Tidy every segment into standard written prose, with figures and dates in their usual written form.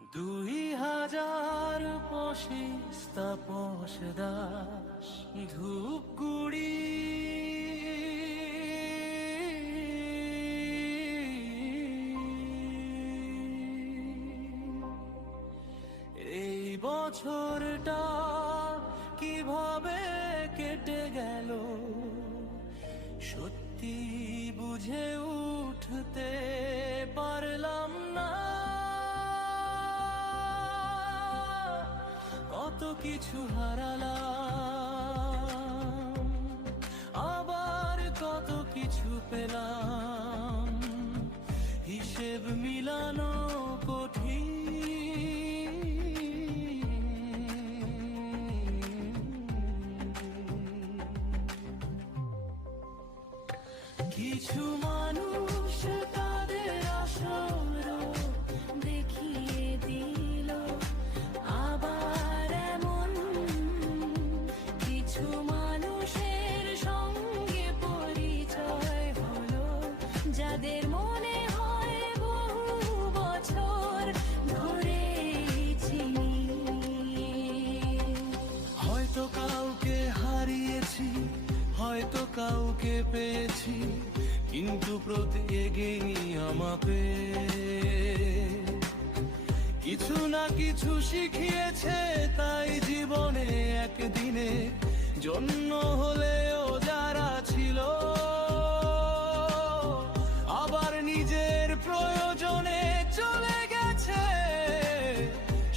2025 তাপস দাস ধূপগুড়ি। এই বছরটা কিভাবে কেটে গেল সত্যি বুঝে উঠতে পারলাম না। কত কিছু হারালাম, আবার কত কিছু পেলাম, হিসেব মিলানো কঠিন। কিছু মানুষ তাদের আসল দেখিয়ে দিল, আবার এমন কিছু মানুষের সঙ্গে পরিচয় হলো যাদের মনে হয় বহু বছর ধরে চিনি। হয়তো কাউকে হারিয়েছি, হয়তো কাউকে পেয়েছি, কিন্তু প্রতি এগিয়ে আমাকে কিছু না কিছু শিখিয়েছে। তাই জীবনে একদিনে জন্য হলেও যারা ছিল, আবার নিজের প্রয়োজনে চলে গেছে,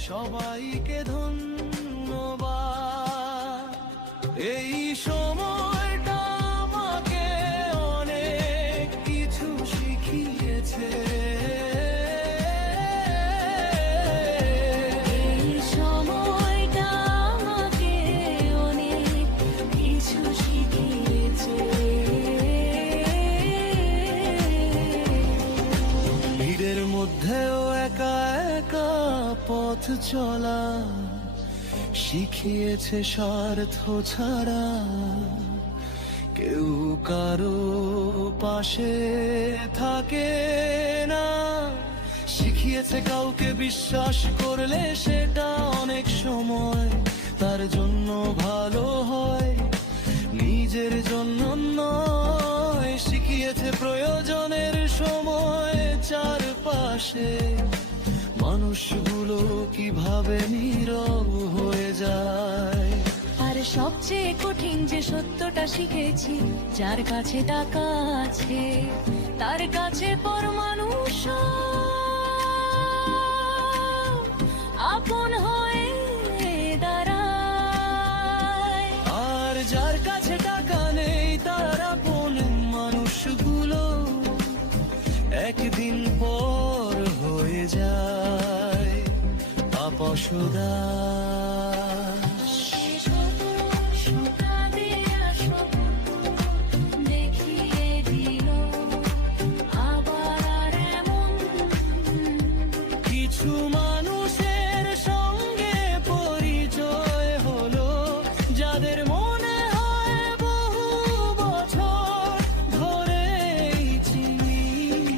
সবাইকে ধন্যবাদ। এই সময়টা আমাকে অনেক কিছু শিখিয়েছে। এই সময়টা আমাকে অনেক কিছু শিখিয়েছে। ভিড়ের মধ্যেও একা একা পথ চলা শিখিয়েছে স্বার্থ ছাড়া কেউ কারো পাশে থাকে না। শিখিয়েছে কাউকে বিশ্বাস করলে সেটা অনেক সময় তার জন্য ভালো হয়, নিজের জন্য নয়। শিখিয়েছে প্রয়োজনের সময় চারপাশে মানুষগুলো কিভাবে নীরব হয়ে যায়। আর সবচেয়ে কঠিন যে সত্যটা শিখেছি, যার কাছে টাকা আছে তার কাছে পর মানুষ আপন হয়ে দাঁড়ায়। আর যার কাছে টাকা নেই তার আপন মানুষগুলো একদিন পর হয়ে যায় আপসদা।